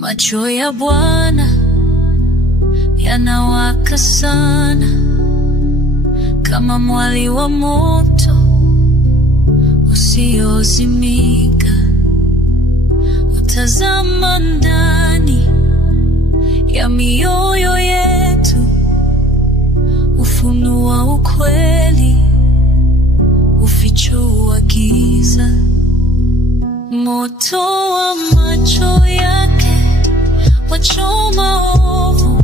Macho ya Bwana yanawaka sana, kama mwali wa moto usiozimika. Utazama ndani ya mioyo yetu, ufunua ukweli, ufichua giza. Moto wa macho yake wachoma ovu,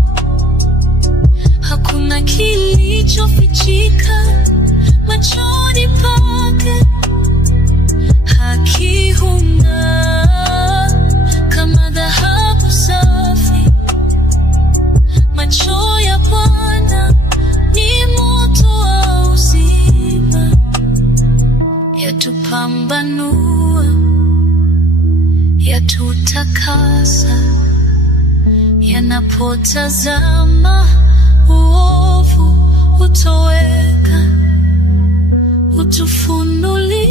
hakuna kilichofichika machoni pake. Haki hung'aa kama dhahabu safi. Macho ya Bwana ni moto wa uzima, yatupambanua, yatutakasa. Yanapotazama uovu utoweka, utufunulia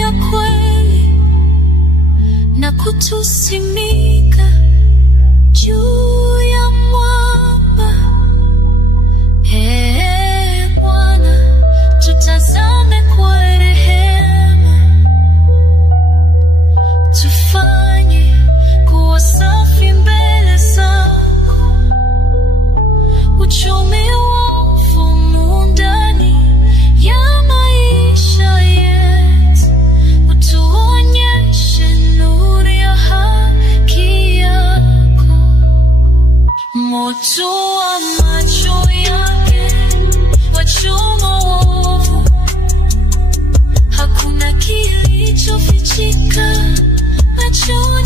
ya kweli na kutusimika juu ya mwamba. Bwana, tutazame kwa rehema, tufanye kuwa safi mbele zako. Uchome uovu ndani ya maisha yetu, utuonyeshe nuru ya haki yako. Moto wa macho yake wachoma uovu, hakuna kilichofichika machoni